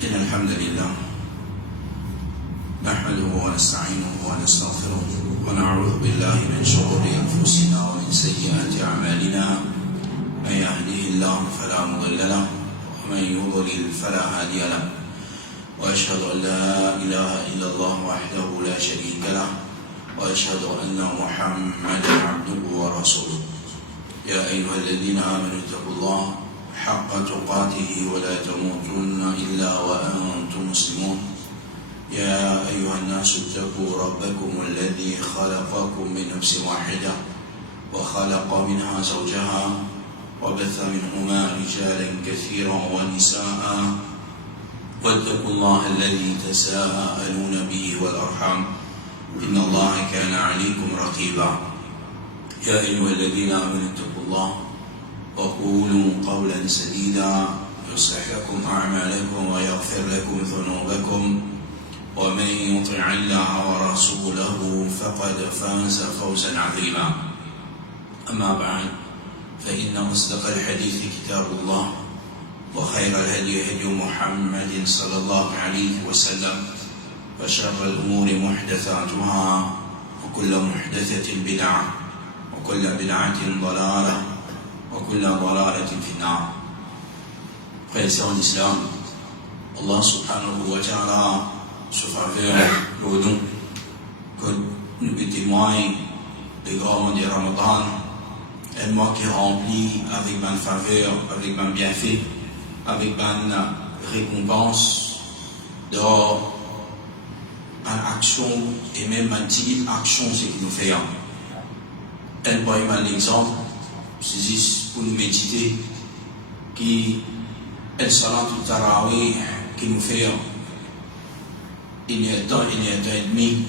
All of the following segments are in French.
إن الحمد لله نحمده ونستعينه ونستغفره ونعوذ بالله من شرور أنفسنا ومن سيئات أعمالنا من يهده الله فلا مضل له ومن يضلل فلا هادي له وأشهد أن لا إله إلا الله وحده لا شريك له وأشهد أن محمدا عبده ورسوله يا أيها الذين آمنوا اتقوا الله حق تقاته ولا تموتن إلا وأنتم مسلمون يا أيها الناس اتقوا ربكم الذي خلقكم من نفس واحدة وخلق منها زوجها وبث منهما رجالا كثيرا ونساء واتقوا الله الذي تساءلون به والأرحام إن الله كان عليكم رقيبا يا أيها الذين آمنوا اتقوا الله وقولوا قولا سديدا يصلح لكم أعمالكم ويغفر لكم ذنوبكم ومن يطع الله ورسوله فقد فاز فوزا عظيما أما بعد فإن أصدق الحديث كتاب الله وخير الهدي هدي محمد صلى الله عليه وسلم وشر الأمور محدثاتها وكل محدثة بدعة وكل بدعة ضلالة وكل ضلالة في النار. Frères et sœurs d'Islam, Allah subhanahu wa ta'ala se faveur au don que nous témoignons des grands mois de Ramadan, un mois qui est rempli avec ma faveur, avec ma bienfait, avec ma récompense dans une action et même une petite action ce qui nous fait. Un point l'exemple, c'est juste pour nous méditer qui est le salat du tarawih qui nous fait il y a un temps et demi.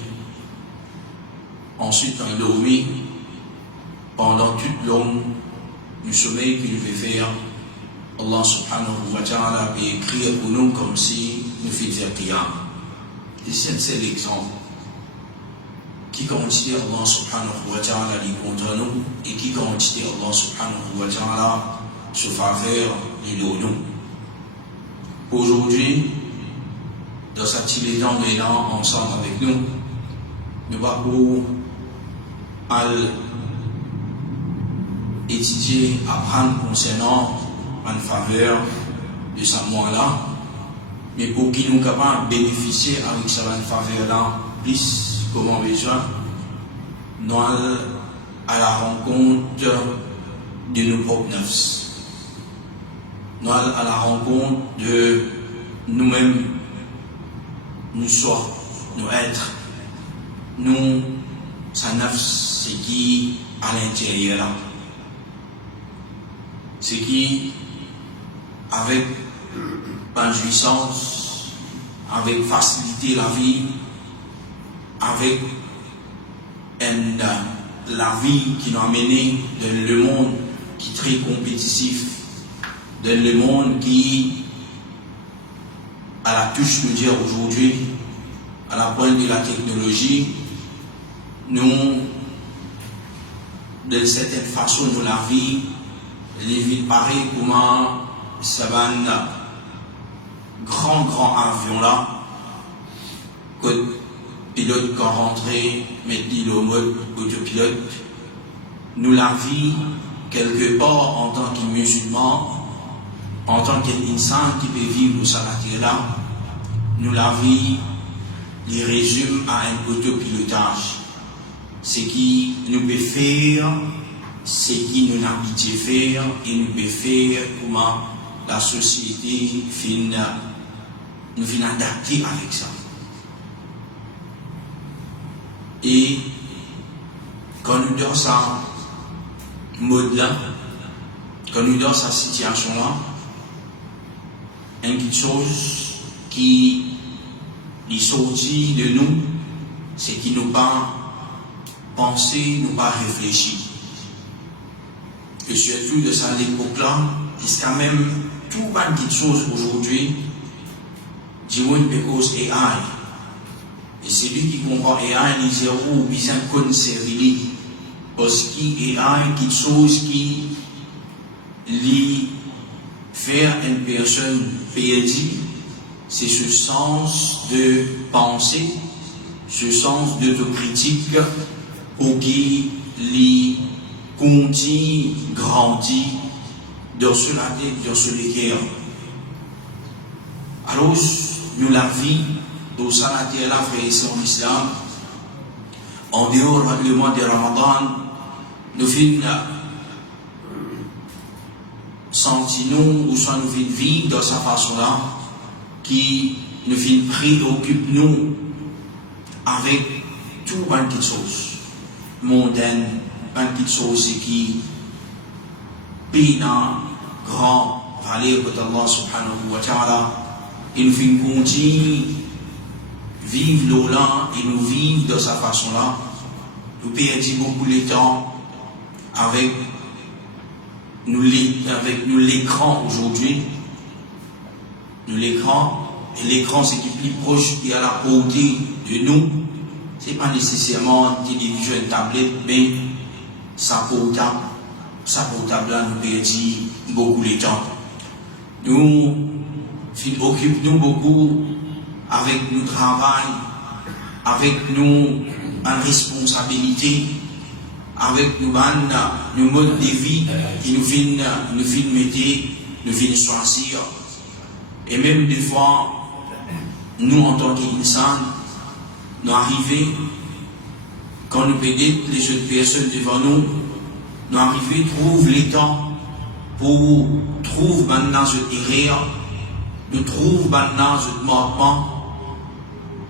Ensuite, on dormi pendant toute longue du sommeil qu'il fait faire. Allah subhanahu wa ta'ala peut écrire pour nous comme si nous faisions qiyam. Et c'est l'exemple qui considère Allah subhanahu wa ta'ala contre nous et qui considère Allah subhanahu wa ta'ala sous faveur de nous. Aujourd'hui, dans cette temps de l'élan ensemble avec nous, nous allons étudier, apprendre concernant une faveur de ce mois-là, mais pour qu'ils nous capables de bénéficier avec cette faveur-là, plus comment besoin, nous allons à la rencontre de nos propres nefs. Nous allons à la rencontre de nous-mêmes, nous sommes, nous êtres, nous, sa nefs, c'est qui à l'intérieur là. C'est qui, avec jouissance, avec facilité la vie, avec la vie qui nous a mené dans le monde qui est très compétitif, dans le monde qui, à la touche, nous dire aujourd'hui, à la pointe de la technologie, nous, d'une certaine façon, nous la vie, les villes pareilles, comment ça va un grand avion là, que pilote quand rentré, mettre au mode autopilote, nous la vie quelque part en tant que musulman, en tant qu'insan qui peut vivre sur la terre là, nous la vie les résume à un autopilotage. Ce qui nous peut faire, ce qui nous habite faire, et nous peut faire comment la société nous finit adapter avec ça. Et quand nous dans ça mode-là, quand nous dans cette situation-là, une chose qui est sortie de nous, c'est qui nous pas penser, nous pas réfléchir. Et surtout de cette époque-là, jusqu'à même tout pas de choses aujourd'hui, du moins because AI. Et celui qui comprend AI, il dit où besoin de conserver. Parce qu'il AI, quelque chose qui lui faire une personne perdue, c'est ce sens de pensée, ce sens d'autocritique pour qui les continue grandir dans ce cœur. Alors, nous la vie, dans sa terre, la frère en islam, en dehors du mois de Ramadan, nous finissons sentir-nous ou soit nous finissons vivre dans sa façon-là, qui nous finissons préoccuper-nous avec tout une petite chose mondaine, une petite chose qui paye grand valeur de Allah subhanahu wa ta'ala, et nous finissons continuer vivre l'Olan et nous vivre de sa façon-là. Nous perdons beaucoup de temps avec nous l'écran aujourd'hui. Nous l'écran, et l'écran c'est qui est plus proche et à la portée de nous. Ce n'est pas nécessairement une télévision, une tablette, mais sa portable là nous perdons beaucoup de temps. Nous occupons beaucoup avec nos travail, avec nos responsabilités, avec nos modes de vie qui nous viennent choisir. Et même des fois, nous en tant qu'insan, nous arrivons, quand nous pédons les autres personnes devant nous, nous arrivons à trouver le temps pour trouver maintenant cette erreur, nous trouvons maintenant ce manquement.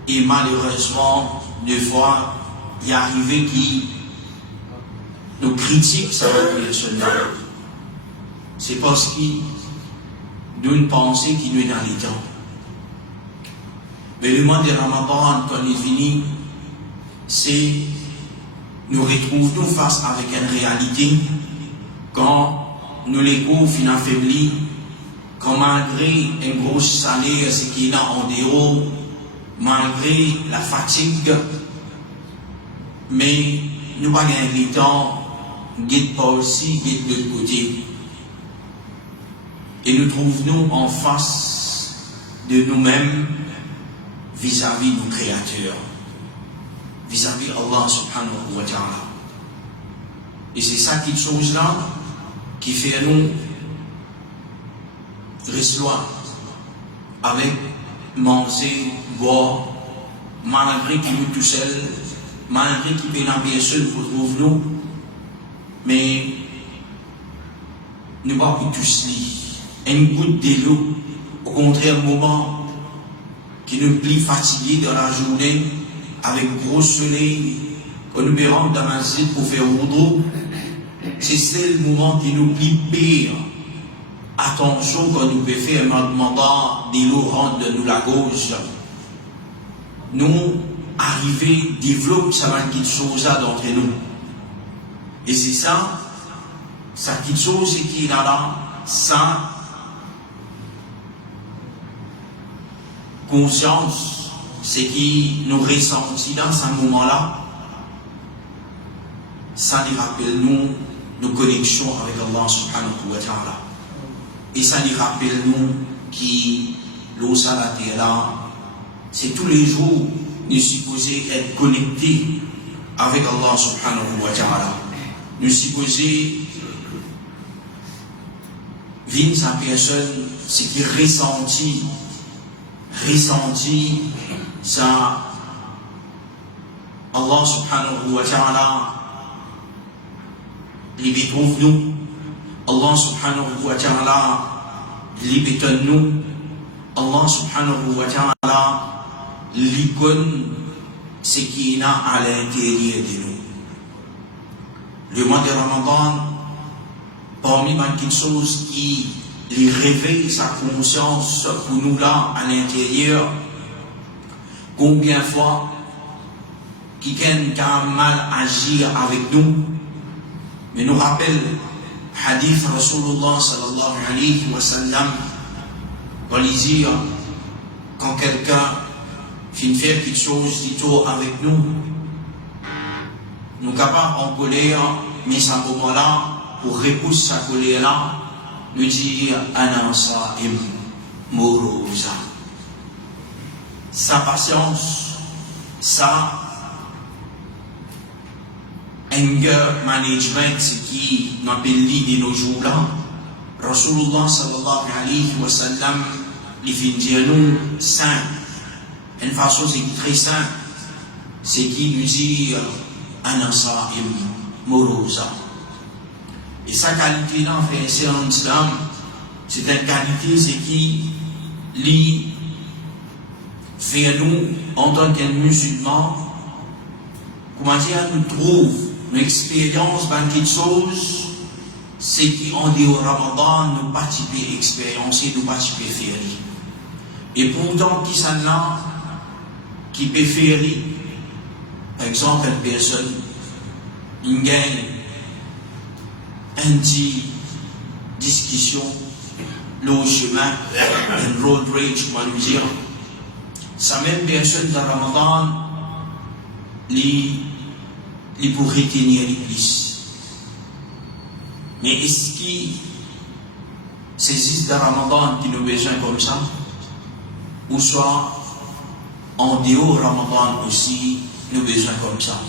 Et malheureusement, des fois, il y a arrivé qui nous critique cette personne-là. C'est parce qu'il d'une pensée qui nous est dans les temps. Mais le mois de Ramadan, quand il finit, c'est nous retrouvons face avec une réalité quand nous les coups finissent affaiblis, quand malgré un gros salaire, ce qui est là en dehors, malgré la fatigue, mais nous n'avons pas gagné le temps, guide pas aussi, guide de l'autre côté. Et nous trouvons en face de nous-mêmes vis-à-vis de nos créateurs, vis-à-vis Allah subhanahu wa ta'ala. Et c'est ça qui chose là qui fait nous recevoir avec manger, boire, malgré qu'il nous tout seul, malgré qu'il peut n'en personne pour trouver nous, mais nous ne pouvons pas tous lire. Une goutte de l'eau, au contraire, un moment qui nous plie fatigués dans la journée, avec gros soleil, quand nous verrons dans la masjid pour faire wudu, c'est le moment qui nous plie pire. Attention quand nous pouvons faire un demandant de l'eau rentre de nous la gauche. Nous arriver, développer ça petite chose d'entre nous. Et c'est ça, sa petite chose qui est là, ça, conscience, c'est qui nous ressentit dans ce moment-là, ça nous rappelle nous nos connexions avec Allah subhanahu wa ta'ala. Et ça nous rappelle nous qui l'eau salatée là, c'est tous les jours nous supposons être connectés avec Allah subhanahu wa ta'ala. Nous supposons vivre sa personne, ce qui ressentit ça Allah subhanahu wa ta'ala libère nous, Allah subhanahu wa ta'ala libère nous, Allah subhanahu wa ta'ala libère ce qui est à l'intérieur de nous. Le mois de Ramadan, parmi les choses qui lui réveille sa conscience pour nous là à l'intérieur, combien de fois quelqu'un a mal agir avec nous, mais nous rappelle hadith Rasulullah sallallahu alayhi wa sallam, quand il dit quand quelqu'un finit faire quelque chose dit-on avec nous, nous capables en colère, mais à ce moment-là, pour repousser sa colère-là, nous dire Ana Sa'im Mourouza. sa patience, sa anger management, ce qui nous appelle de nos jours-là. Rasulullah sallallahu alayhi wa sallam, les filles nous saint, une façon c'est très simple, c'est qui nous dit Anasa'im Morosa. Et sa qualité là, frère et sœur en islam, c'est une qualité, c'est qui lui fait nous, en tant que musulmans, comment dire, nous trouve une expérience, une chose, c'est qu'en dehors Ramadan, nous participons expériencer, nous participons faire. Et pourtant, qui s'en a, qui peut faire, par exemple, une personne, il gagne une discussion, le chemin, un road rage, comment nous dire, sa même personne dans Ramadan, il pour retenir les plus. Mais est-ce qu'il saisissent dans Ramadan qui nous besoin comme ça, ou soit en dehors Ramadan aussi, nous besoin comme ça?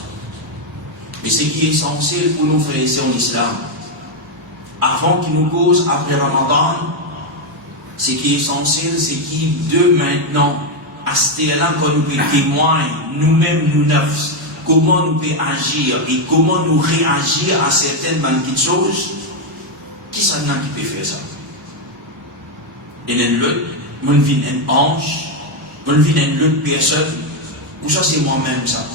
Mais ce qui est essentiel pour nous frères en islam, avant qu'il nous cause après Ramadan, ce qui est essentiel, c'est qu'il de maintenant, à ce là quand nous pouvons témoigner, nous-mêmes, nous-neufs, comment nous pouvons agir et comment nous réagir à certaines petites choses, qui s'en a qui peut faire ça? Il y a un autre, moi je vis un ange, moi je vis une autre personne, ou ça c'est moi-même ça.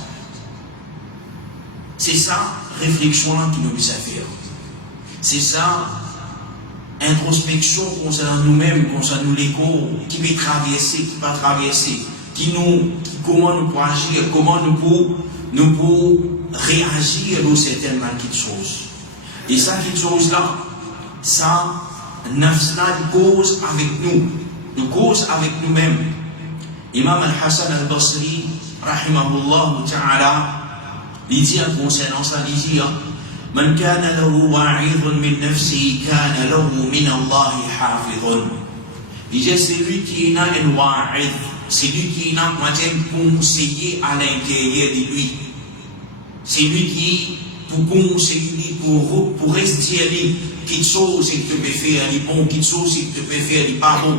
C'est ça, réflexion là qui nous peut faire. C'est ça, introspection concernant nous-mêmes, concernant les cours, qui peut traverser, qui va traverser, comment nous pouvons agir, comment nous pouvons réagir à certaines petites choses. Et ça, quelque chose là, ça, nafsna cause avec nous cause avec nous-mêmes. Imam Al-Hassan Al-Basri, rahimahullah ta'ala, il dit concernant ça, il dit, من كان له واعظ من نفسه كان له من الله حافظ. Il dit celui qui a un wa'id, celui qui a un conseiller à l'intérieur de lui, celui qui pour conseiller, pour rester quelque chose qu'il peut faire, les bon, quelque chose qu'il peut faire, les pas bon.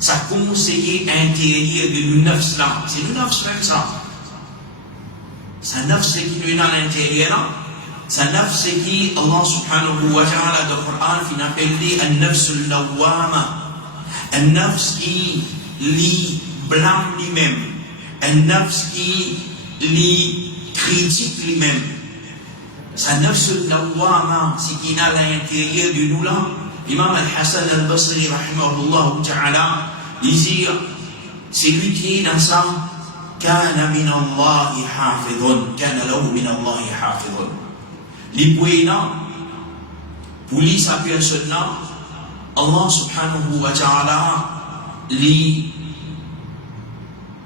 Ça conseiller intérieur de nous neuf là, c'est nous neuf même ça. Ça neuf c'est qui nous est dans l'intérieur là. Ça neuf c'est qui Allah subhanahu wa ta'ala dans le Coran qui appelle un-nafs al-lawwama, un-nafs qui li blâme lui-même, un-nafs qui li critique lui-même. Ça nafs al-lawwama, c'est qui n'a l'intérieur de nous là. Imam Al-Hassan Al-Basri rahimahullah ta'ala dit c'est lui qui est dans ça. Kana min Allah hafidun, kana lahu min Allah hafidun. Les poènes, pour lui, sa personne là, Allah subhanahu wa ta'ala, lui,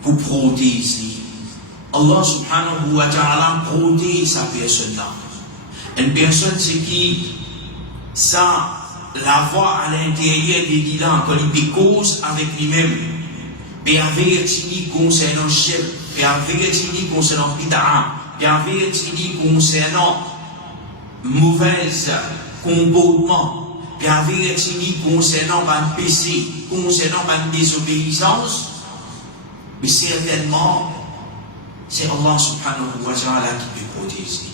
pour protéger. Allah subhanahu wa ta'ala protège sa personne là. Une personne, c'est qui, ça, la voix à l'intérieur des dilans, quand il cause avec lui-même, et avertir concernant chef, et avertir concernant bid'a, et avertir concernant mauvais comportement, et avertir concernant ban péché, concernant ban désobéissance, mais certainement, c'est Allah subhanahu wa ta'ala qui peut protéger.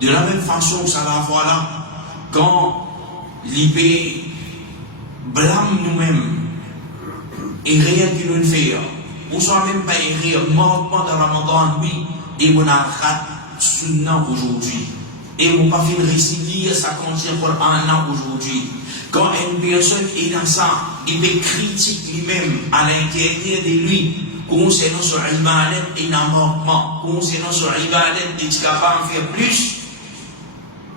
De la même façon, ça la voit là, quand l'IP blâme nous-mêmes, et rien que nous ne faisons, ou soit même pas rire, manquement de Ramadan, oui, et on a raté sunnah aujourd'hui, et on n'a pas fait réciter ça contient pour un an aujourd'hui. Quand une personne est dans ça, il peut critiquer lui-même à l'intérieur de lui, concernant son ibadat et n'importement, concernant son ibadat, il est capable de faire plus.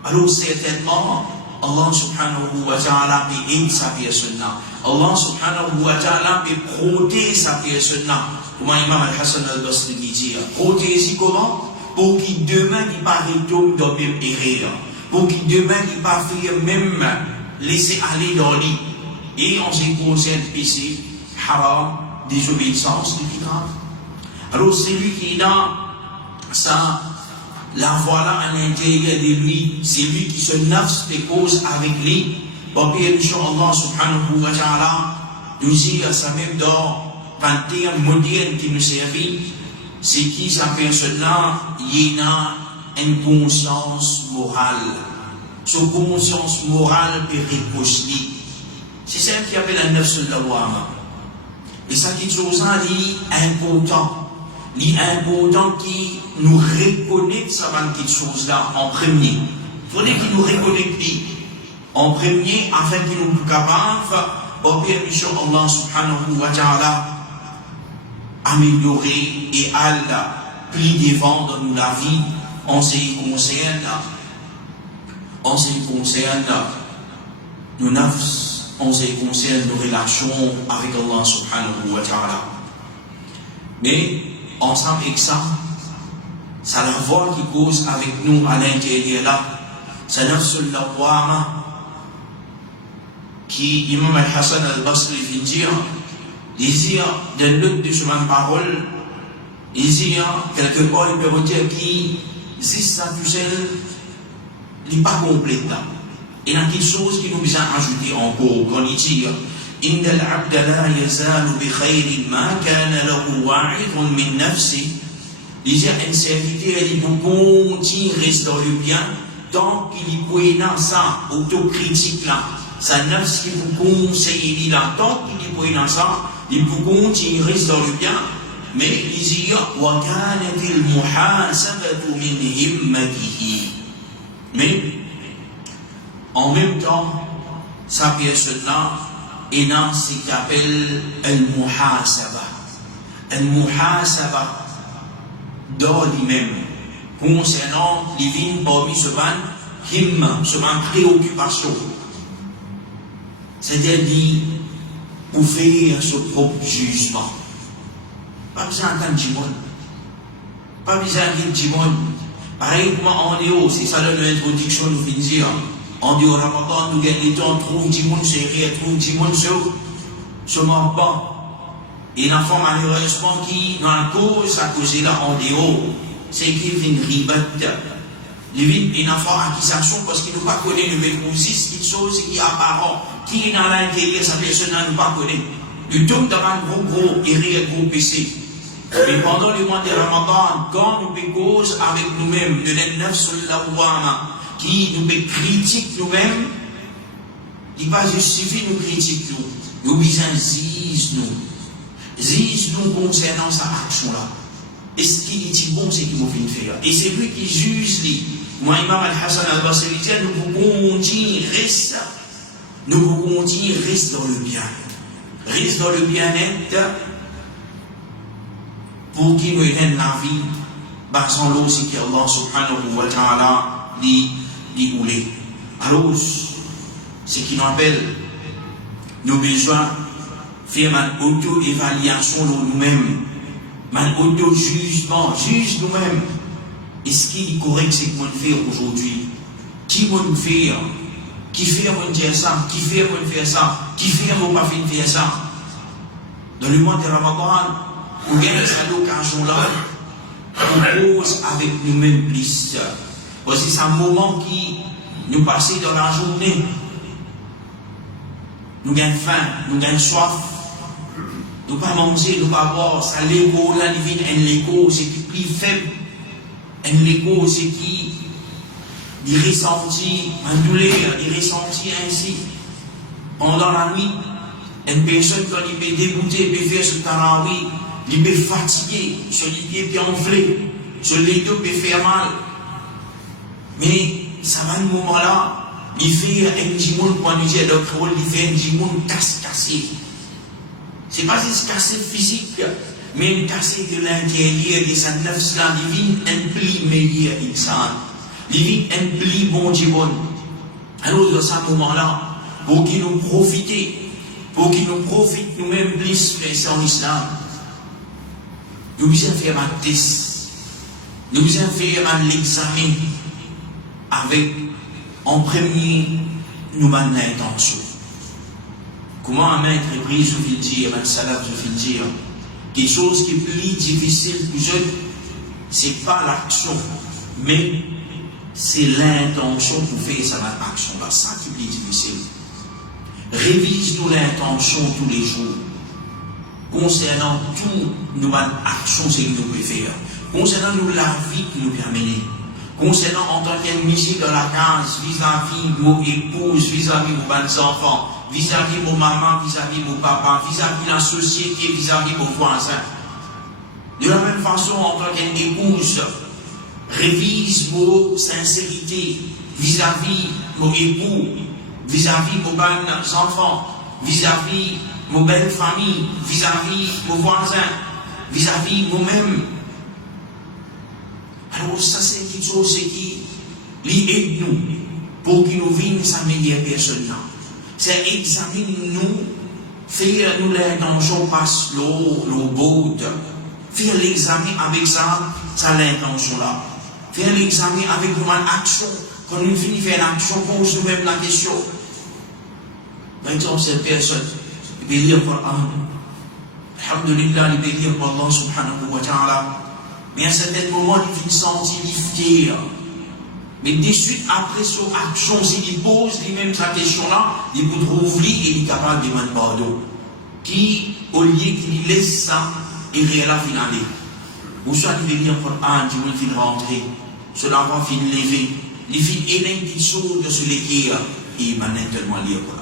Alors certainement, Allah subhanahu wa ta'ala peut aider sa personne. Allah subhanahu wa ta'ala peut protéger sa personne. Comment Imam Al-Hassan Al-Basri dit, protéger comment? Pour qu'il demain n'y pas retourne dans le même erreur. Pour qu'il demain n'y pas faire même laisser aller dans lui. Et en ce qui concerne péché, haram, désobéissance qui est grave. Alors c'est lui qui a ça, la voilà à l'intérieur de lui, c'est lui qui se nafs des causes avec lui. Bon, bien, Inch'Allah subhanahu wa ta'ala, nous dit à sa même dans 21 modèles qui nous servit, c'est qui sa personne-là, il a une conscience morale. Cette conscience morale peut réconcilier. C'est ça qui appelle la nafs al-lawwama. Et ça qui chose est important. L'important qui nous reconnaît ça cette chose-là en premier. Il faudrait qu'il nous reconnaisse en premier afin qu'il nous soit capable, pour bien Allah subhanahu wa ta'ala, améliorer et Allah pris devant dans nous la vie en ce qui concerne nos nafs, en ce qui concerne nos relations avec Allah subhanahu wa ta'ala. Mais ensemble avec ça, c'est la voix qui cause avec nous à l'intérieur là, c'est nafs al-lawwama qui Imam al-Hassan al-Basri vient dire, dans l'autre de ce même parole, il dit quelque part il peut dire qui si ça tout seul n'est pas complet là. Il y a quelque chose qui nous besoin ajouter encore quand il dit إن العبد لا يزال بخير ما كان له واعظ من نفسه. Il dit un serviteur il peut continuer rester dans le bien tant qu'il est dans sa autocritique là. Sa nafs qui vous conseille là tant qu'il est dans ça, il peut continuer rester dans le bien. Mais il dit وكانت المحاسبة من همته. Mais en même temps, sa personne-là est dans ce qu'il appelle al-muhasaba. Al-muhasaba dans lui-même, concernant les vignes parmi ce ban himma, ce ban préoccupation. C'est-à-dire pour faire ce propre jugement. Pas besoin d'entendre du monde. Pas besoin de dire du monde. Pareil comme en dehors, c'est ça l'introduction nous finit dire. En dehors Ramadan, nous gagnons le temps, trouve du monde sur rien, trouve du monde sur mon banc. Et l'enfant malheureusement qui, dans la cause, à cause là en dehors, c'est qu'il vient ribat. Il vient une enfant accusation parce qu'il ne pas connaît le même aussi, quelque chose qui est apparent, qui est dans l'intérieur, sa personne ne pas connaît. Il tombe dans un gros erreur, gros péché. Mais pendant le mois de Ramadan, quand nous faisons cause avec nous-mêmes, de la nafs al-lawwama, qui nous fait critique nous-mêmes, il va juste suffire nous critique nous. Nous besoin zise nous concernant sa action-là. Et ce qu'il dit bon, c'est qu'il faut faire. Et c'est lui qui juge lui. Moi, Imam al-Hassan al-Basri dit, nous pouvons continuer, reste dans le bien. Reste dans le bien-être pour qu'il nous donne la vie. Basant l'eau, c'est qu'Allah subhanahu wa ta'ala dit ouler. Alors, ce qui nous appelle, nous besoin faire une auto-évaluation de nous-mêmes, un auto-jugement, juge nous-mêmes. Est-ce qu'il est correct ce que nous faisons aujourd'hui? Qui nous fait? Qui fait nous dire ça? Qui fait nous faire ça? Qui fait nous pas faire ça? Dans le mois de Ramadan, nous gagnons cette occasion-là, on pose avec nous-mêmes plus. Parce que c'est un moment qui nous passe dans la journée. Nous gagnons faim, nous gagnons soif. Nous ne pas manger, nous ne pas boire. Ça l'écho, là, un l'écho, c'est qui plus faible. Un l'écho, c'est qui il ressentit un douleur, il ressentit ainsi. Pendant la nuit, une personne quand il peut dégoûter, il peut faire ce tarawi, il peut fatiguer, sur les pieds peut enfler, sur les dos peut faire mal. Mais ça va un moment-là, il fait un petit monde, pour nous dire, il fait un petit monde cassé. C'est pas juste cassé physique, mais une cassé de l'intérieur de sa nafs là, divine, implie meilleur insan. Divine implie bon Dieu bon. Alors, dans ce moment-là, pour qu'il nous profite nous-mêmes plus en islam, nous devons faire un test, nous devons faire un examen avec, en premier, nous avons l'intention. Comment un maître prise, je vais le dire, un salaf, je vais le dire. Quelque chose qui est plus difficile, plus jeune, c'est pas l'action, mais c'est l'intention pour faire cette action là. Ça qui est plus difficile. Révise-nous l'intention tous les jours. Concernant toutes nos actions que nous pouvons faire. Concernant nous la vie qui nous permet. Concernant en tant qu'ennemi dans la case, vis-à-vis mon épouse, vis-à-vis mon enfants, vis-à-vis mon maman, vis-à-vis mon papa, vis-à-vis la société, vis-à-vis mon voisin. De la même façon, en tant qu'épouse, révise vos sincérités vis-à-vis mon époux, vis-à-vis mon enfants, vis-à-vis mon belle famille, vis-à-vis mon voisin, vis-à-vis moi-même. Alors ça c'est quelque chose qui aide nous pour que nous vivions sa meilleure personne. C'est examiner nous, faire nous l'intention passe l'eau beau, faire l'examen avec ça l'intention là. Faire l'examen avec une action. Quand nous finissons faire l'action, pose nous-mêmes la question. Maintenant cette personne, il peut lire le Coran. Alhamdulillah, il peut lire Allah subhanahu wa ta'ala. Mais à un certain moment, il finit sentir fier. Mais de suite, après son action, s'il pose lui-même sa question-là, il peut trouver et il est capable de demander pardon. Qui, au lieu qu'il laisse ça, il réalise finalement. Ou soit il veut lire le Coran, il veut rentrer. Cela va finir lever. Il finit élever des choses de ce l'équerre. Et il va maintenant lire le Coran.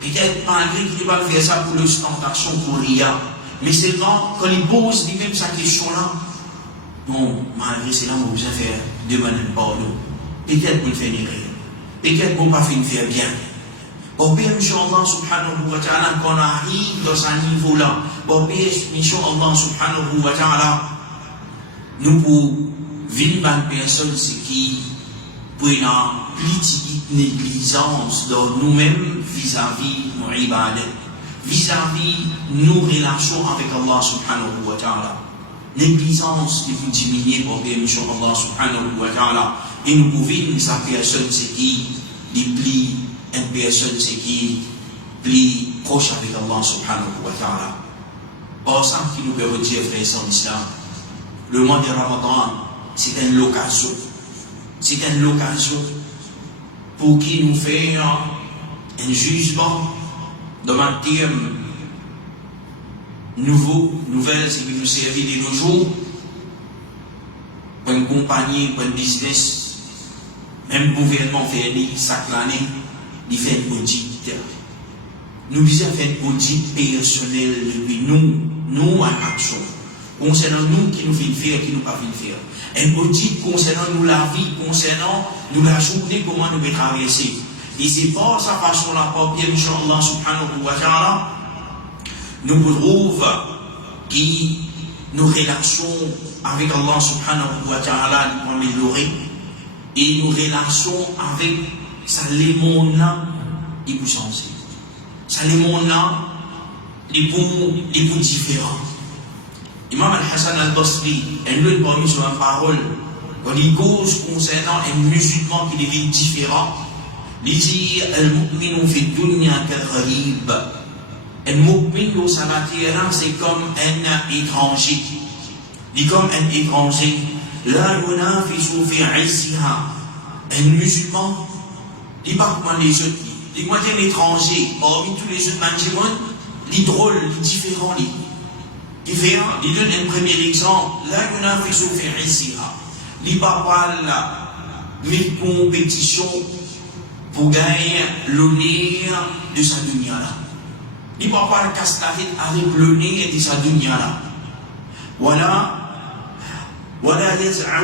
Peut-être malgré qu'il va faire ça pour l'ostentation, pour rien. Mais seulement quand il pose lui-même sa question-là, non, malgré cela, on besoin de faire demander pardon. Peut-être pour le faire rire. Peut-être pour ne pas faire bien. Bon, bien, Inch'Allah subhanahu wa ta'ala, qu'on arrive dans ce niveau-là. Bon, bien, Inch'Allah subhanahu wa ta'ala, nous pour vivre une personne qui pour une petite négligence dans nous-mêmes vis-à-vis nos ibadat, vis-à-vis nos relations avec Allah subhanahu wa ta'ala. Négligence qui peut diminuer pour bien Allah subhanahu wa ta'ala. Et nous pouvons vivre sa personne qui plie, une personne qui plie proche avec Allah subhanahu wa ta'ala. Par ça qui nous peut redire, frères et sœurs d'Islam, le mois de Ramadan, c'est une occasion. C'est une occasion pour qui nous fait un jugement de matière nouvelle, c'est que nous servir de nos jours pour une compagnie, pour un business, même le gouvernement fait chaque année, il fait un audit. Nous devons faire un audit personnel depuis nous en action. Concernant nous qui nous fait faire, qui nous pas fait faire. Un audit concernant nous la vie, concernant nous la journée, comment nous devons traverser. Et c'est par sa façon-là, par bien, Inch'Allah subhanahu wa ta'ala, nous trouvons qui nos relations avec Allah subhanahu wa ta'ala nous améliorer et nos relations avec sa lémon-là, il peut changer. Sa lémon-là, il peut différent. Imam Al-Hassan Al-Basri, un autre parmi sur une parole, quand il cause concernant un musulman qui devient différent, il dit Al-Mu'minu fi dunya kal-gharib. Al-Mu'min dans sa matière, c'est comme un étranger. Il est comme un étranger. La yunafisu fi izziha. Un musulman, il n'est pas comme les autres. Il est un étranger. Parmi tous les autres musulmans, il est drôle, il est différent. Différent. Il donne un premier exemple. La yunafisu fi izziha. Il n'est pas une compétition pour gagner l'honneur de sa dunya là. Il ne peut pas casser la tête avec l'honneur de sa dunya là. Voilà ينزع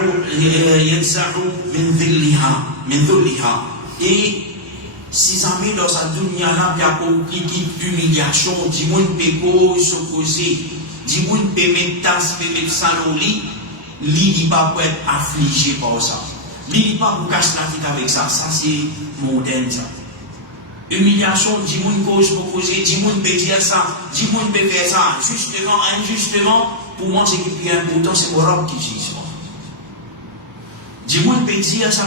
من ذلها. Et ses amis dans sa dunya là, il y a compliqué d'humiliation, du monde peut s'opposer, du monde peut mettre tasse, peut mettre salori, il ne pas être affligé par ça. Il ne pas pour casser la tête avec ça. Ça c'est moderne ça. Humiliation, du monde cause opposer, du monde peut dire ça, du monde peut faire ça, justement, injustement. Pour moi, ce qui est plus important, c'est mon robe qui juge. Du monde peut dire ça,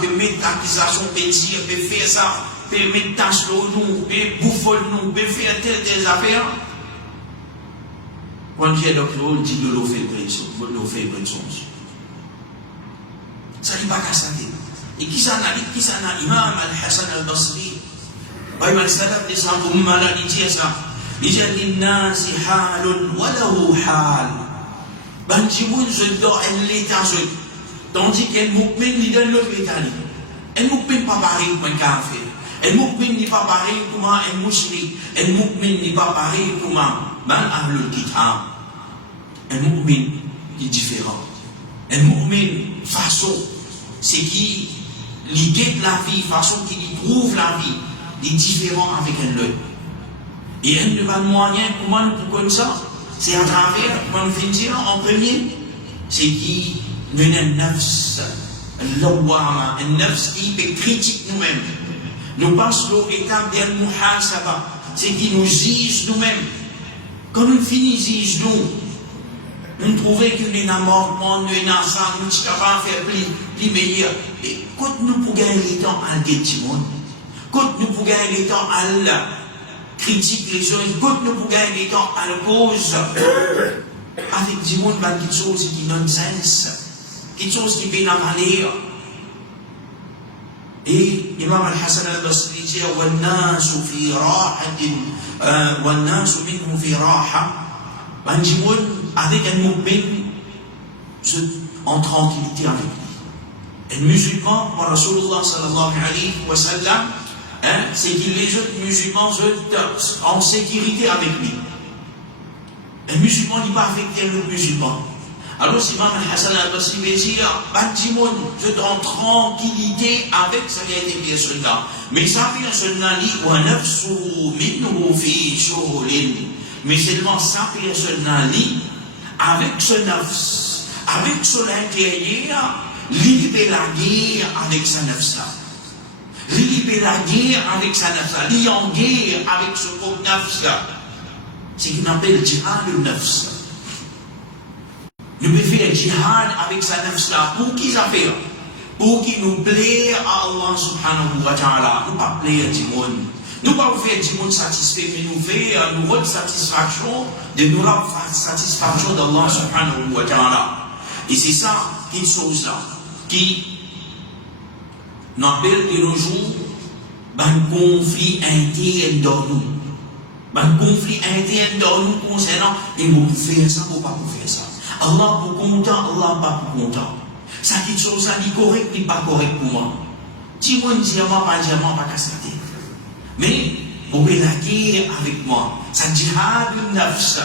peut mettre l'accusation, peut dire, peut faire ça, peut mettre tache nous, peut bouffer nous, peut faire telle affaire. Quand j'ai docteur, dit que l'eau fait pression, l'eau fait pression. Ça n'est pas qu'à ça. Et qui s'en a, Imam Al-Hassan Al-Basri, il m'a dit ça, il dit ça. Il dit l'innasi halun wa lahu hal. Banjimoun je dois l'état je. Tandis qu'elle moukmin li donne l'autre état. Elle moukmin pas pareil comme un kafir. Elle moukmin n'est pas pareil comme un mushrik. Elle moukmin n'est pas pareil comme un ahlul kitab. Un moukmin qui est différent. Un moukmin façon, c'est qui l'idée de la vie, façon qu'il trouve la vie, est différent avec un autre. Et un de moyen, comment nous pouvons ça? C'est à travers, comment nous finissons en premier, c'est qui nous un nafs, un nafs qui critique nous-mêmes. Nous passons l'étape d'un muhasaba, c'est qui nous juge nous-mêmes. Quand nous finissons, nous trouvons que nous avons mort, nous avons ça, nous sommes capables de faire plus meilleur. Et quand nous pouvons gagner le temps à le quand nous pouvons gagner le temps à le critique les gens, quand nous pouvons gagner le temps à la cause, avec du monde, quelque chose qui donne sens, quelque chose qui peut la valeur. Et Imam Al-Hassan Al-Basri dit وَالنَّاسُ فِي رَاحَةٍ وَالنَّاسُ مِنْهُ فِي رَاحَةٍ. Du monde avec un mu'min en tranquillité avec lui. Un musulman, pour Rasulullah sallallahu alayhi wa sallam, c'est qu'il les autres musulmans sont en sécurité avec lui. Un musulman n'est pas affecté à l'autre musulman. Alors, Imam Al-Hassan Al-Basri veut dire, Bantimoun, je suis en tranquillité avec sa personne-là. Mais sa personne-là, wa nafsu minhu fi shughulin. Mais seulement sa personne-là, avec ce nafs, avec son intérieur, libérer la guerre avec sa nafs-là. Libérer la guerre avec sa nafs-là. Lier en guerre avec ce propre nafs-là. C'est ce qu'on appelle jihad al-nafs. Nous pouvons faire jihad avec sa nafs-là. Pour qui ça fait? Pour qu'il nous plaise à Allah subhanahu wa ta'ala. Nous ne pas plaire du monde. Nous ne pas faire du monde satisfait, mais nous faire nous votre satisfaction de nous la satisfaction d'Allah subhanahu wa ta'ala. Et c'est ça, quelque chose là, qui nous appelle de nos jours un conflit interne dans nous. Un conflit interne dans nous concernant, et vous pouvez faire ça, vous ne pouvez pas faire ça. Allah pour content, Allah pas pour content. Ça quelque chose là, est correct, n'est pas correct pour moi. Si moi, diamant, pas cassé. Mais, vous pouvez la guerre avec moi. Ça jihad nafs.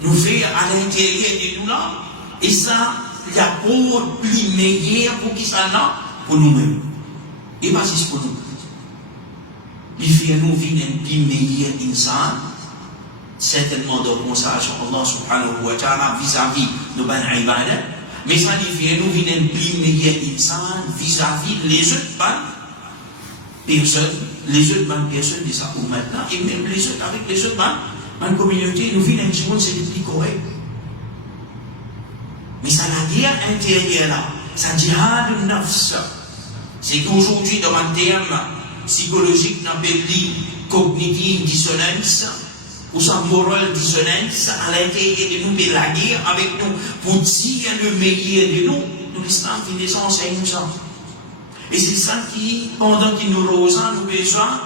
Nous fait à l'intérieur de nous là. Et ça, il y a pour plus meilleur pour qui ça là? Pour nous-mêmes. Et pas juste pour nous. Il fait nous vivre un plus meilleur insan. Certainement de consacration Allah subhanahu wa ta'ala vis-à-vis de ban ibadah. Mais ça il fait nous vivre un plus meilleur insan vis-à-vis les autres personnes, les autres personnes de sa maintenant, et même les autres avec les autres dans communauté, nous vivons un petit monde, c'est le plus correct. Mais ça la guerre intérieure là, ça jihad nafs. C'est qu'aujourd'hui, dans un terme psychologique, on appelle cognitive dissonance, ou sa moral dissonance, à l'intérieur de nous, de la guerre avec nous, pour dire le meilleur de nous, nous, l'islam qui nous enseigne ça. Et c'est ça qui, pendant qu'il nous rosent, nous besoin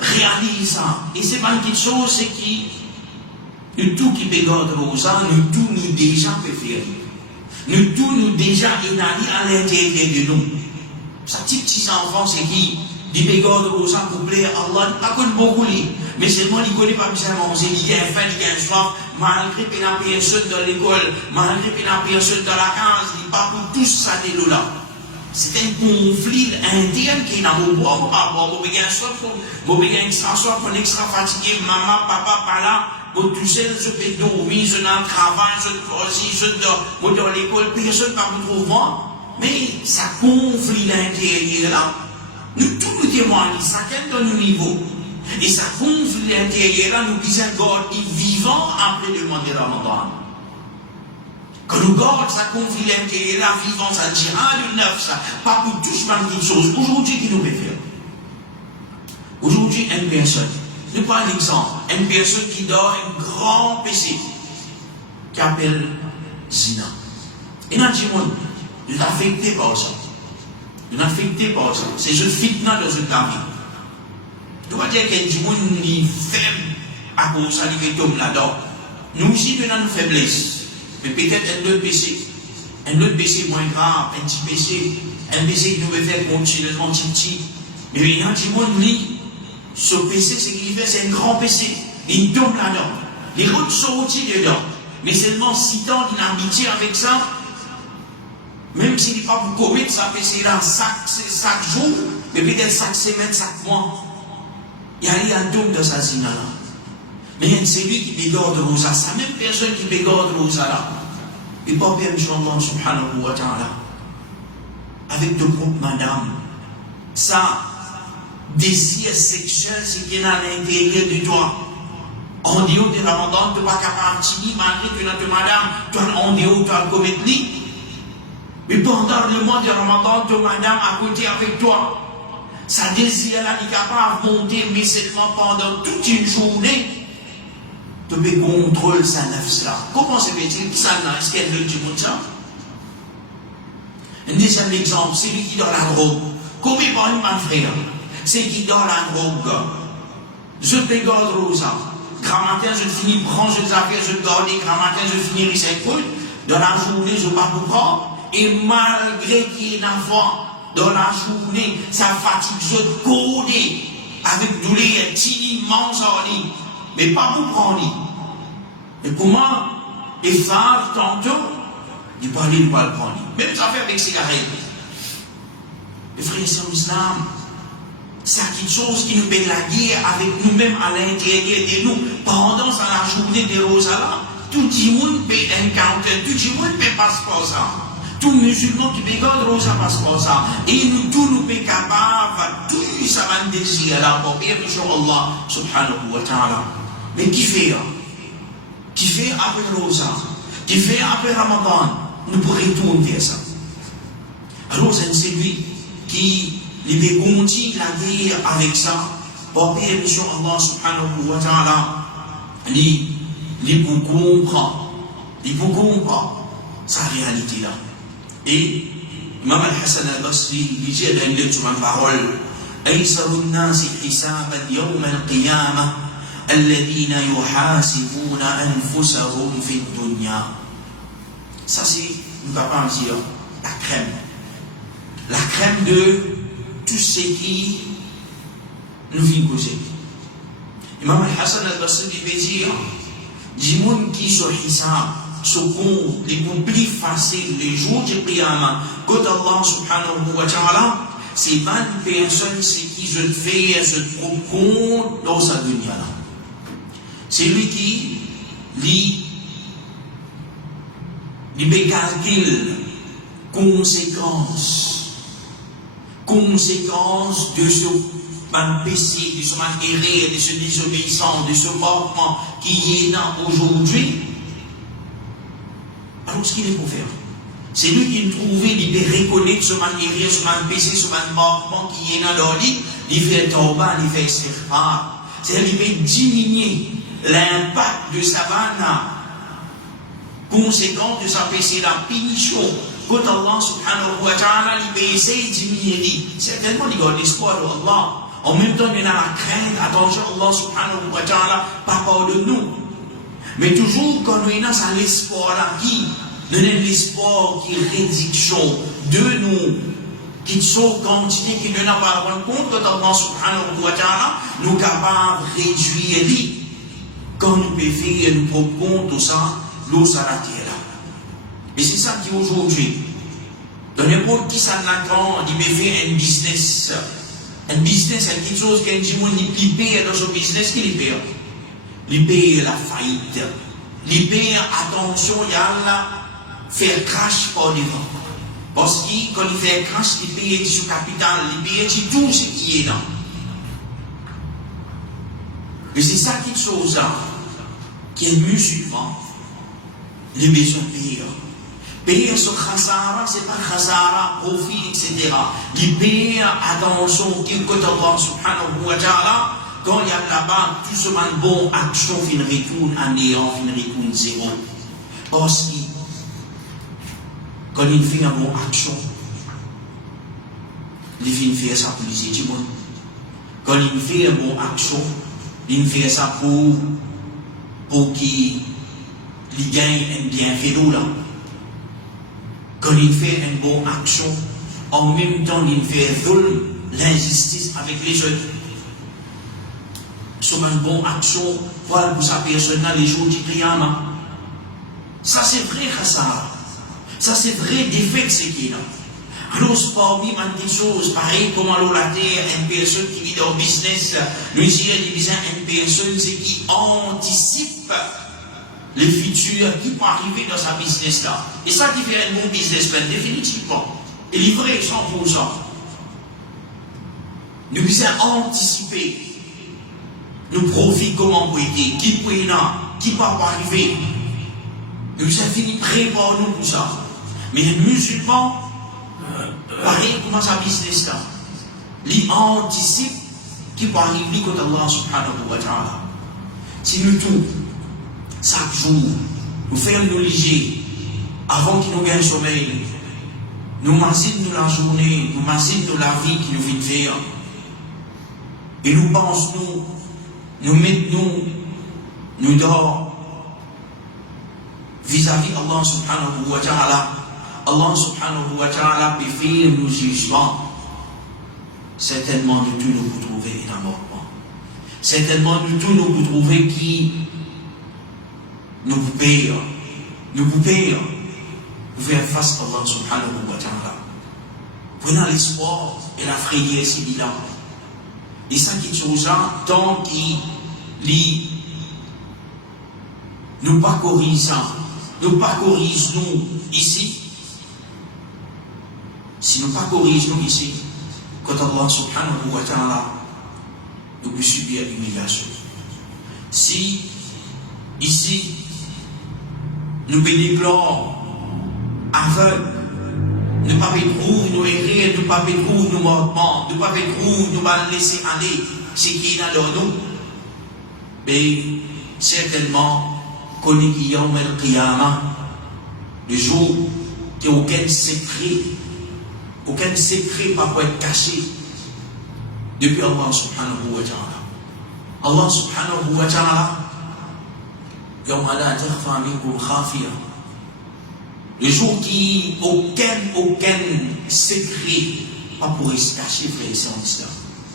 réaliser ça. Et c'est pas une petite chose, c'est qui, nous tout qui peut garder rosant, nous tout nous déjà préférés. Nous tous nous déjà inhalés à l'intérieur de nous. Ça type petits enfants, c'est qui? Ils pégordent aux gens pour plaire à Allah, pas qu'on beaucoup lit, mais seulement ils ne connaissent pas bien manger, ils ont faim, ils ont soif, malgré qu'il y a personne dans l'école, malgré qu'il y a personne dans la case, ils ne pas pour tous ça de là. C'est un conflit interne qui est dans vos bois, vous avez un soif, vous avez un extra soif, vous êtes extra fatigué, maman, papa, pas là. Vous tout seul, je peux dormir, je n'ai travail, je choisis, je dors, vous dans l'école, personne ne va vous trouver. Mais ça conflit l'intérieur là. Nous tous nous témoignons, chacun dans nos niveaux. Et ça conflit l'intérieur là, nous disons garder vivant après le mois de Ramadan. Quand nous gardons ça conflit l'intérieur là, vivant, ça jihad nafs, ça, pas pour toucher pas une chose. Aujourd'hui, qui nous peut faire? Aujourd'hui, une personne, je prends l'exemple, une personne qui dort un grand péché, qui appelle Zina. Et dans le monde, il est affecté par ça. Il est affecté par ça. C'est une fitna dans une vie. Tu vas dire qu'il y a du monde qui est faible à cause de ça, qui tombe là-dedans. Nous aussi, nous avons une faiblesse. Mais peut-être un autre péché. Un autre péché moins grave, un petit péché. Un péché qui nous veut faire continuellement petit. Mais il y a du monde qui, ce péché, c'est qu'il fait, c'est un grand péché. Il tombe là-dedans. Les autres sont aussi dedans. Mais seulement si tant qu'il a amitié avec ça, même s'il n'est pas pour commettre ça péché là chaque jour, mais peut-être chaque semaine, chaque mois, il y a un tombe de sa zina là. Mais c'est lui qui pégore de ça, sa même personne qui pégore de ça là. Et pas bien, Allah subhanahu wa ta'ala, avec de groupes madame, ça, désir sexuel, c'est qu'il y a à l'intérieur de toi. En dehors de Ramadan, tu n'es pas capable de finir, malgré que notre madame, toi, en dehors, tu as commettre lui. Mais pendant le mois de Ramadan, ton madame à côté avec toi, sa désir là n'est capable de monter, mais seulement pendant toute une journée, tu peux contrôler sa nefs là. Comment se fait-il que ça n'a, est-ce qu'elle veut du monde ça? Un deuxième exemple, c'est lui qui est dans la drogue. Combien par une ma frère? C'est qui dans la drogue. Je peux garder ça. Grand matin, je finis, prends les affaires, je garde, grand matin, je finis les 5 coups. Dans la journée, je ne vais pas vous prendre. Et malgré qu'il y ait un enfant, dans la journée, ça fatigue, je code avec douleur, tini, mange en lit, mais pas pour prendre. Et comment? Et ça, tantôt, il pas aller, il pas le prendre. Même ça fait avec cigarette. Les frères, c'est l'islam. C'est quelque chose qui nous fait la guerre avec nous-mêmes à l'intérieur de nous. Pendant ça, la journée de Rosala, tout le monde peut encounter, tout le monde peut passer par ça. Tout musulman qui peut garder ça passe par ça. Et nous tous nous sommes capables, tout ça va désir là pour bien, Allah subhanahu wa ta'ala. Mais qui fait? Qui fait après Rosa? Qui fait après Ramadan? Nous pourrions retourner vers ça. Alors c'est lui qui veut continuer la guerre avec ça. Pour bien, Allah subhanahu wa ta'ala, il pour comprendre. Il pour comprendre sa réalité là. Et Imam Al-Hassan Al-Basri disait dans une lecture de parole أيسر الناس حسابا يوم القيامة الذين يحاسبون أنفسهم في الدنيا. Ça c'est, nous pouvons dire, la crème. La crème de tout ce qui nous vient causer. Imam Al-Hassan Al-Basri veut dire, du monde qui se hisab, ce compte, les comptes plus faciles, les jours du Qiyamah, quand Allah subhanahu wa ta'ala, c'est 20 personnes qui se fait ce compte dans sa dunya là. C'est lui qui lit calcule conséquences de ce péché, de ce erreur, de ce désobéissance, de ce manquement qui est là aujourd'hui. Alors, ce qu'il est pour faire, c'est lui qui trouvait, il peut reconnaître ce erreur, ce péché, ce manquement qui est là dans lui, il fait tauba, il fait istighfar. C'est-à-dire, il peut diminuer l'impact de sa vanne, conséquence de sa péché, la punition. Quand Allah subhanahu wa ta'ala, il peut essayer de diminuer, certainement, il a l'espoir de Allah. En même temps, il a la crainte, attention, Allah subhanahu wa ta'ala, pas peur de nous. Mais toujours, quand nous avons l'espoir là, nous avons l'espoir qui est réduction de nous, qui sont quantité, qui ne n'a pas rendre compte, quand Allah subhanahu wa ta'ala, nous sommes capables de réduire lui. Quand nous pouvons faire, nous prenons compte de ça, l'eau s'arrête là. Et c'est ça qui aujourd'hui, dans n'importe qui ça l'attend, il peut faire un business. Un business, c'est quelque chose qu'un monde il paye dans son business, qu'il paye. Il paye la faillite. Il paye, attention, il y a là, faire crash par devant. Parce que quand il fait crash, il paye sur capital, il paye sur tout ce qui est là. Et c'est ça quelque chose là, qui est musulman. Les besoins de payer. Payer ce khasara, c'est pas khasara, profit, etc. Il paye attention qu'il côté Allah subhanahu wa ta'ala, quand il y a là-bas, tout ce man bon action fin retourne à néant, fin retourne zéro. Parce que, quand il fait une bonne action, il fait ça pour les étudiants. Quand il fait une bonne action, il fait ça pour qu'il gagne un bienfait là. Quand il fait une bonne action, en même temps, il fait l'injustice avec les autres. Sur une bonne action, voilà pour sa personne les jours du Qiyamah. Ça, c'est vrai, Khassara. Ça, c'est vrai, défaite, c'est qu'il y a. Alors, parmi des choses, pareil comme alors la terre, une personne qui vit dans le business, nous disons une personne qui anticipe les futurs qui vont arriver dans sa business là. Et ça qui fait un bon businessman, définitivement. Et livré 100%. Nous devons anticiper. Nous profitons comment pour aider, qui peut y là, qui va arriver. Nous devons finir préparer nous pour ça. Mais les musulmans, pareil comment ça business là. Ils anticipent qui va arriver quand Allah subhanahu wa ta'ala. Si nous tous, chaque jour, nous faisons nous léger, avant qu'il nous gagne sommeil, nous massons nous la journée, nous massons nous la vie qui nous vient faire. Et nous pensons, nous mettons, nous dors vis-à-vis Allah subhanahu wa ta'ala. Allah subhanahu wa ta'ala peut faire nos jugements. Certainement, nous tous nous trouver un amortement. Certainement, nous tous nous trouver qui nous pouvons faire face à Allah subhanahu wa ta'ala. Prenons l'espoir et la frayeur si bilan. Et ça qui est chose tant qu'il nous pas corrige nous ici. Si nous pas corrige nous ici, quand Allah subhanahu wa ta'ala nous peut subir l'humiliation. Si ici nous déplorons aveugle, nous pas trouver nous errer, nous pas trouver nous mortement, nous pas trouver nous laisser aller ce qui est dans nous, mais certainement qu'on est qui yawm al-qiyamah, le jour qu'il n'y a aucun secret pas pour être caché depuis Allah subhanahu wa ta'ala. Allah subhanahu wa ta'ala يوم لا تخفى منكم خافية. Le jour qui aucun secret pas pour se cacher, frère et sœurs en islam.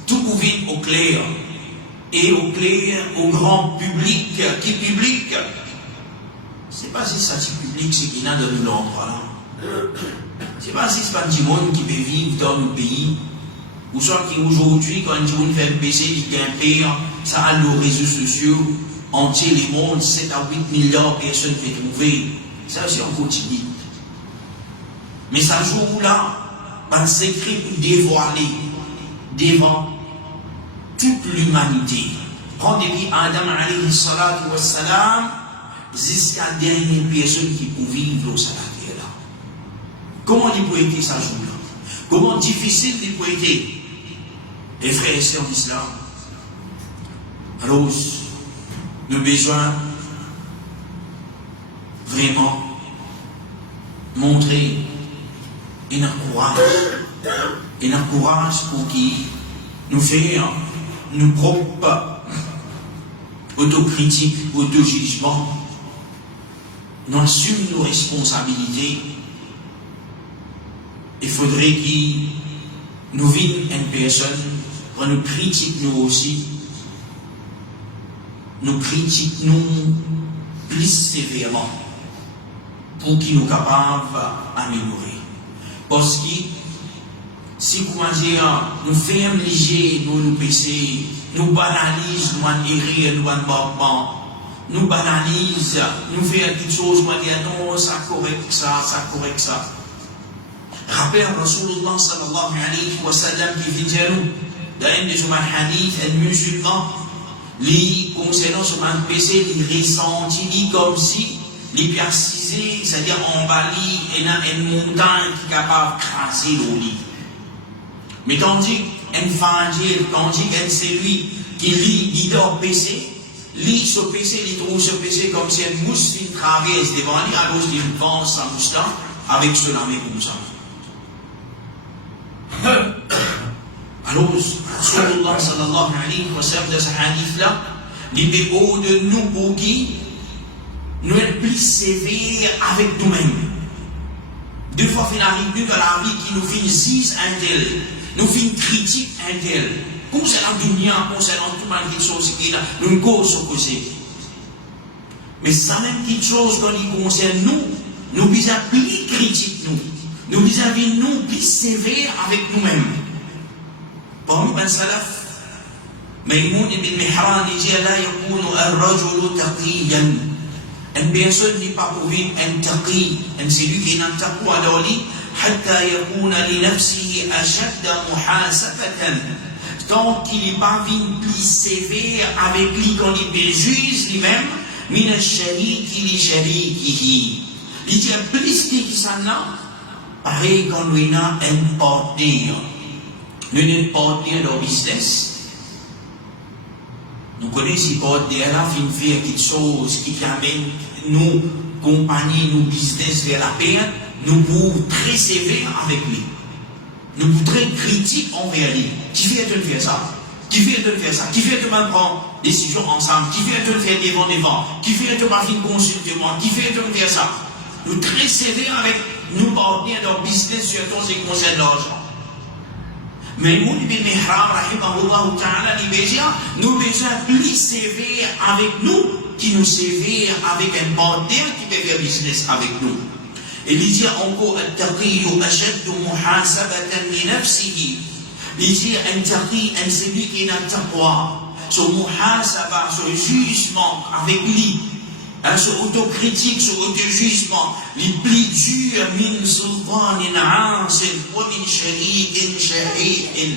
Tout ouvert au clair et au clair au grand public. Qui public? C'est pas si ça c'est public, c'est qu'il y a de l'endroit là. C'est pas si c'est pas du monde qui peut vivre dans le pays. Ou soit qu'aujourd'hui, quand on fait un PC, il gagne pire, ça a nos réseaux sociaux. Entier les mondes, 7 à 8 milliards de personnes peuvent trouver. Ça, c'est en quotidien. Mais ça jour-là, un secret pour dévoiler devant toute l'humanité. Prends depuis Adam alayhi salatu wa salam, jusqu'à la dernière personne qui peut vivre au salat là. Comment il peut être ça jour-là? Comment difficile il peut être? Les frères et sœurs d'islam. Alors, nous avons besoin vraiment montrer un courage pour qui nous faire nos propres autocritiques, auto-jugements, nous assumons nos responsabilités. Il faudrait que nous vivions une personne pour nous critiquer nous aussi. Nous critiquons nous plus sévèrement pour qu'ils nous capables d'améliorer. Parce que si nous faisons léger nous péchés, nous banalisons nous erreurs, nous manquements, nous banalisons, nous faisons quelque chose, nous disons non, ça correct ça, ça correct ça. Rappelez Rasulullah sallallahu alayhi wa sallam qui dit dans un des hadiths, un musulman, concernant son péché, il ressentit comme si les piacisés, c'est-à-dire en Bali, et dans une montagne qui est capable de craser l'eau. Mais tandis qu'un évangile, tandis qu'un celui qui lit, il dort PC, lit ce PC, il trouve ce PC comme si une mousse qui traverse devant lui, à cause d'une vent sa mousse là, avec cela mais comme ça. Alors, Rasulullah sallallahu alayhi wa sallam, dans ce hadith-là, il dit au de nous pour qui nous sommes plus sévères avec nous-mêmes. Deux fois, il arrive dans la vie qui nous fait zise un tel, nous fait une critique un tel. Concernant la dunya, concernant tout le monde qui chose qui est là, nous ne cause au côté. Mais ça même petite chose quand il concerne nous visons plus critique nous visons nous plus sévères avec nous-mêmes. Parmi les salaf, Maïmoun ibn Mihran dit la yakunu ar-rajulu taqiyan. Une personne n'est pas pour vivre un taqi, un celui qui est un taqwa dans lui, hatta yakuna li nafsihi ashadda muhasabatan. Tant qu'il n'est pas plus sévère avec lui quand il juge lui-même, min ash-shariki li sharikihi. Il dit plus qui s'en a, pareil quand nous avons un partenaire. Nous avons un partenaire dans le business. Nous connaissons ce partenaire là, qui fait quelque chose qui amène nous, compagnie, nous business vers la paix, nous pouvons très sévères avec lui. Nous pouvons très critiques envers lui. Qui fait de faire ça? Qui fait de faire ça? Qui fait de prendre des décisions ensemble? Qui fait de faire devant? Qui fait de pas consulter moi? Qui fait de faire ça? Nous très sévères avec nous partenaires dans le business, surtout en ce qui concerne l'argent. Mais Maïmoun ibn Mihran, rahimahullah ta'ala, nous besoin plus sévères avec nous, qui nous sévère avec un partenaire qui peut faire business avec nous. Et il dit encore, al-taqiyyu ashaddu muhasabatan li nafsihi. Il dit, un taqi, un celui qui est dans le taqwa, son muhasaba, son jugement avec lui, ce autocritique, ce auto-jugement, les plus durs, min sultanin ansin, wa min shari'in shahi'in.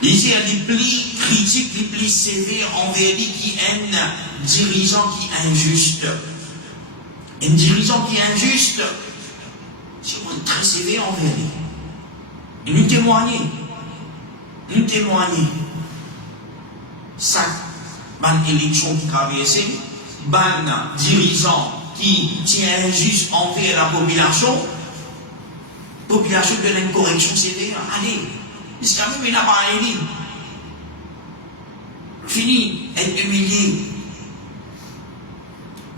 Il dit, les plus critiques, les plus sévères envers lui qui est un dirigeant qui est injuste. Un dirigeant qui est injuste, c'est très sévère envers lui. Et nous témoigner. Ça, une élection qui traverse, ban dirigeant qui tient injuste envers la population donne une correction sévère. Allez, jusqu'à même il n'a pas aidé. Fini, être humilié.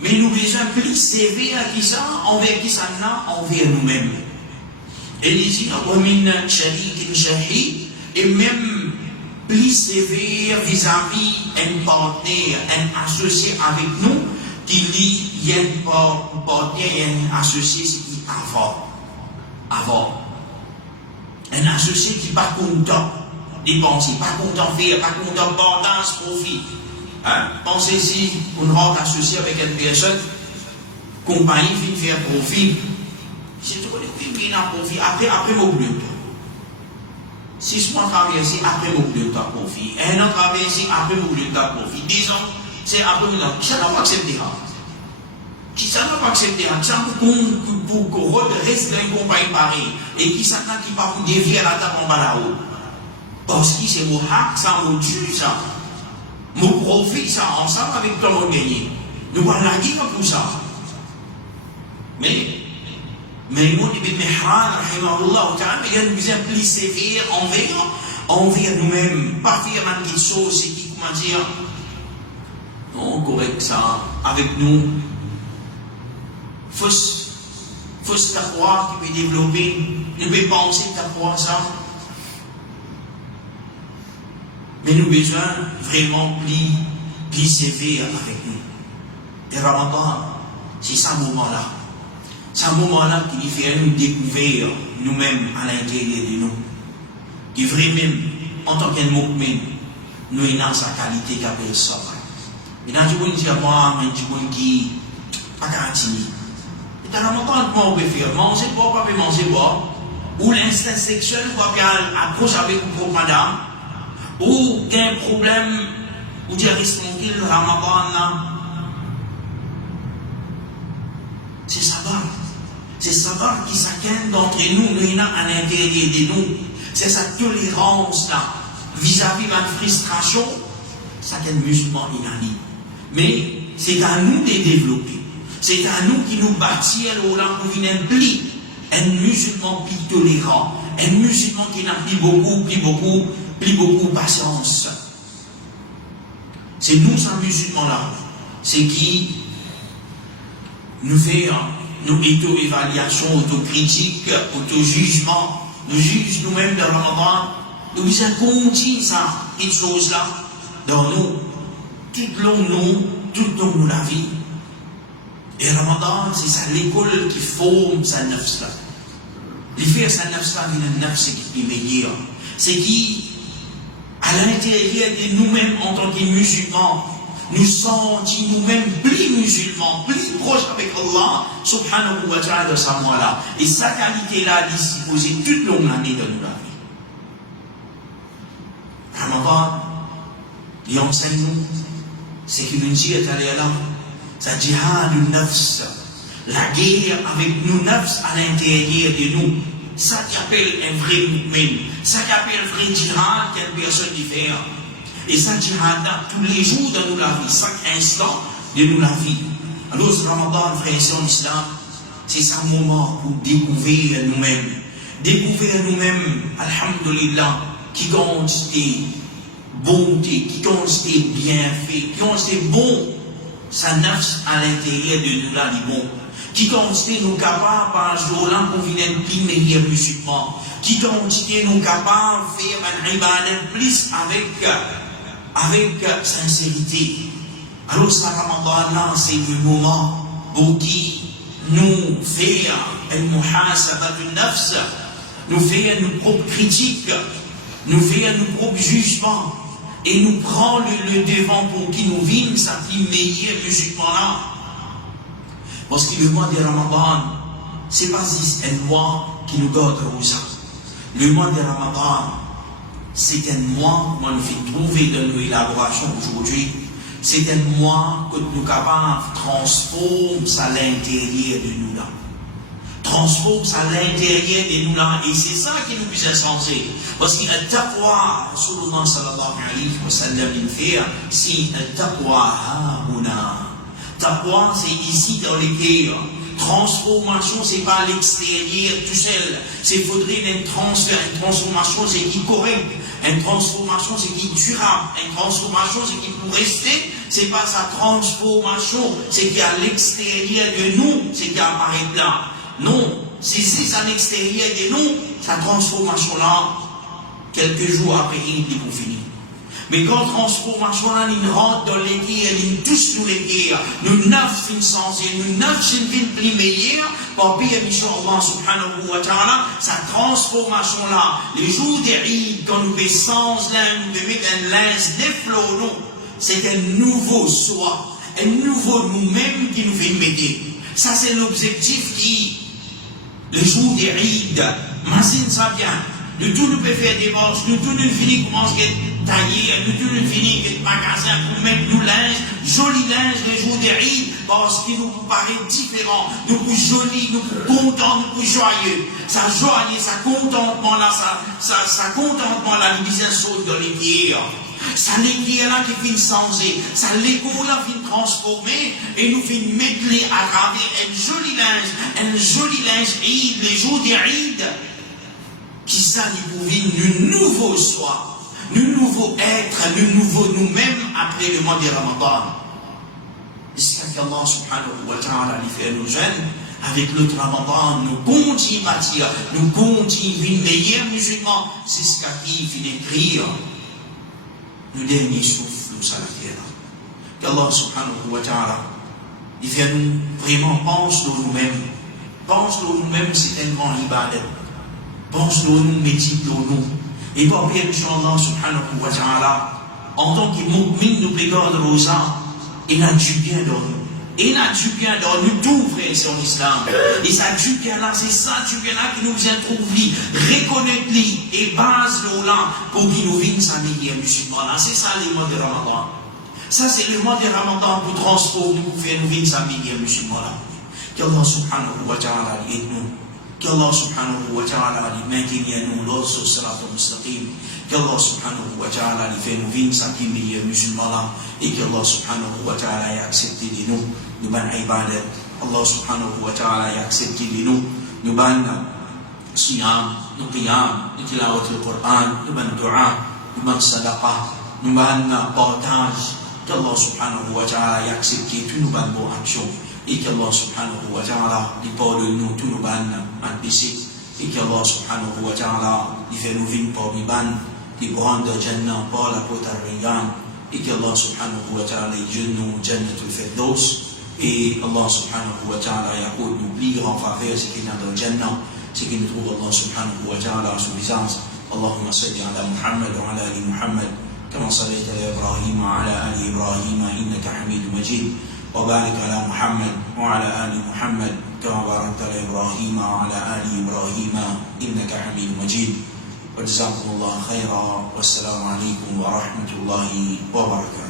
Mais nous besoin plus sévère qui ça, envers qui ça n'a, envers nous-mêmes. Et il dit, et même plus sévère vis-à-vis un partenaire, un associé avec nous, qui lit, il y a un partenaire, un associé qui avant. Un associé qui n'est pas content dépenser, pas content faire, pas content partager ce profit. Pensez-y, on rentre associé avec une personne, compagnie vient faire profit. C'est tout le qui a profit, après mon bleu. 6 mois traversé, après mon bleu de profit. 1 an traversé, après mon bleu de profit. 10 ans, c'est après mon bleu. Qui ça n'a pas accepté? Qui ça n'a pas accepté? Qui ça pour qu'on reste dans une compagnie pareille? Et qui ça n'a pas pour dévier à la table en bas là-haut? Parce que c'est mon hack, ça, mon dû, ça. Mon profit, ça, ensemble avec tout le monde gagné. Nous allons la guerre pour ça. Mais Maïmoun ibn Mihran, rahimahullah ta'ala, il y a une vision plus sévère envers nous-mêmes. Pas faire une petite chose, c'est qui, comment dire, non, correct ça, avec nous. Faut taqwa qui peut développer, nous pouvons penser taqwa ça. Mais nous avons besoin vraiment plus sévère avec nous. Et Ramadan, c'est ce moment-là. C'est un moment-là qui fait nous découvrir nous-mêmes à l'intérieur de nous. Qui vraiment, en tant qu'un mu'min, nous avons sa qualité qu'appelle ça. Et dans le monde qui a moi, mais du monde qui pas garanti. Et dans le moment où on peut faire manger, boire, pas manger, boire, ou l'instinct sexuel, ou bien approche avec une madame, ou il y a un problème, ou dire responsable, Ramadan là. c'est savoir qui chacun d'entre nous, nous a à l'intérieur de nous. C'est sa tolérance là, vis-à-vis de la frustration, chacun musulman il a dit. Mais c'est à nous de développer. C'est à nous qui nous bâtir pour venir un musulman plus tolérant, un musulman qui n'a plus beaucoup patience. C'est nous, ces musulmans-là, c'est qui nous fait nos auto-évaluations, auto-critiques, auto-jugement, nous juge nous-mêmes de Ramadan, nous disons continue ça, une chose-là, dans nous, tout le long de la vie. Et Ramadan, c'est ça l'école qui forme sa nafs là. Les faire sa nafs là, une nafs qui est meilleure. C'est qui, à l'intérieur de nous-mêmes en tant que musulmans, nous sentons nous-mêmes plus musulmans, plus proches avec Allah, subhanahu wa ta'ala de sa là. Et sa qualité-là, elle est supposée toute longue année de nous la vie. Ramadan, il enseigne nous, c'est qu'il nous dit à là, ça jihad nafs, la guerre avec nos nafs à l'intérieur de nous. Ça qui appelle un vrai mu'min, ça qui appelle un vrai jihad qu'une personne y fait. Et ça jihad là, tous les jours de nous la vie, chaque instant de nous la vie. Alors ce Ramadan, frère et sœurs en islam, c'est ça un moment pour découvrir nous-mêmes. Découvrir nous-mêmes, alhamdulillah, qui quantité bonté, qui quantité bienfait, qui quantité bon. Sa nafs à l'intérieur de nous là, les bons. Qui quantité nous capables par jour-là pour venir plus meilleur musulman. Qui quantité nous capables de faire un ibadah plus avec sincérité. Alors, ça, Ramadan, là, c'est le moment pour qui nous faire une muhasaba de nafs, nous faire nos propres critiques, nous faire nos propres jugements. Et nous prend le devant pour qu'il nous vienne sa plus meilleure musulman-là. Parce que le mois de Ramadan, ce n'est pas juste un mois qui nous garde rosa. Le mois de Ramadan, c'est un mois qu'on nous fait trouver dans nos élaborations aujourd'hui. C'est un mois que nous sommes capables de transformer à l'intérieur de nous là. Transforme à l'intérieur de nous là, et c'est ça qui nous est censé. Parce que le taqwa, Rasulullah sallallahu alayhi wa sallam, il fait, c'est le taqwa hauna. Taqwa, c'est ici dans les cœurs. Transformation, c'est pas à l'extérieur tout seul. Il faudrait une transformation, c'est qui correct. Une transformation, c'est qui durable. Une transformation, c'est qui pour rester. C'est pas sa transformation, c'est qui à l'extérieur de nous, c'est qui apparaît là. Non, c'est à l'extérieur de nous, sa transformation-là, quelques jours après, il est pour finir. Mais quand transformation-là, il rentre dans les guerres, il touche tous les guerres, nous neuf fin changés, nous neuf fin plus meilleurs, par bien, Allah subhanahu wa ta'ala, sa transformation-là, les jours d'Eid, quand nous faisons nous de mettre un linge de flot, c'est un nouveau soi, un nouveau nous-mêmes qui nous fait mettre. Ça, c'est l'objectif qui, le jour des rides, imagine ça bien. Nous tous nous pouvons faire des marches, nous tous nous finissons commencer à tailler, nous tous nous finissons à magasin pour mettre nos linges, joli linge le jour des rides, parce qu'il nous paraît différent, nous pour joli, nous pour content, nous pour joyeux. Ça joyeux, ça contentement là, ça contentement là, nous disons saute dans les pierres. Ça l'équipe là qui finit changer, ça l'écho là finit transformer et nous finit mettre à travers un joli linge Eid, les jours des Eid, qui ça nous pouvait nous nouveau soi, nous nouveau être, nous nouveau nous-mêmes après le mois de Ramadan. C'est ce qu'Allah subhanahu wa ta'ala fait à nos jeunes. Avec le Ramadan, nous continuons à bâtir, nous continuons une meilleure musulman. C'est ce qui finit d'écrire. Le dernier souffle, nous sommes la terre. Qu'Allah subhanahu wa ta'ala, il fait nous vraiment pense de nous-mêmes. Pense de nous-mêmes, c'est tellement ibadat. Pense de nous, médite de nous. Et pour bien, Allah subhanahu wa ta'ala, en tant que mu'min, nous plaignons de rosa, il a du bien dans nous. Il a du bien dans nous tous, frères, c'est en islam. Et ça du bien là, c'est ça du bien là qui nous vient trouver, reconnaître-les et base le là pour qu'il nous vienne sa meilleure musulman là. C'est ça le mois de Ramadan. Ça, c'est le mois de Ramadan pour transformer, pour faire nous venir sa meilleure musulman là. qu'Allah subhanahu wa ta'ala aide-nous, qu'Allah subhanahu wa ta'ala maintienne-nous sur Sirat al-Mustaqim, qu'Allah subhanahu wa ta'ala fait nous vivre sans qu'il y ait musulmans là, et qu'Allah subhanahu wa ta'ala ait accepté de nous ban ibadat, Allah subhanahu wa ta'ala ait accepté de nous ban siyam, nous qiyam, nous tilawat al-Qur'an, nous ban dua, nous ban sadaqah, nous ban partage, qu'Allah subhanahu wa ta'ala ait accepté tous nos bonnes actions, et qu'Allah subhanahu wa ta'ala pardonne-nous tous nos bonnes péchés, et qu'Allah subhanahu wa ta'ala fait nous vivre parmi les branches de Jannah par la porte al-Rayyan, et qu'Allah subhanahu wa ta'ala donne nous Jannatul Firdaus, et Allah subhanahu wa ta'ala accorde nous plus grand faveur ce qui est dans le Jannah, ce qui nous trouve Allah subhanahu wa ta'ala suffisance. Allahumma salli ala Muhammad wa ala ali Muhammad كما صليت على إبراهيم وعلى آل إبراهيم إنك حميد مجيد وبارك على محمد وعلى آل محمد كما باركت على إبراهيم وعلى آل إبراهيم إنك حميد مجيد وجزاكم الله خيرا والسلام عليكم ورحمة الله وبركاته.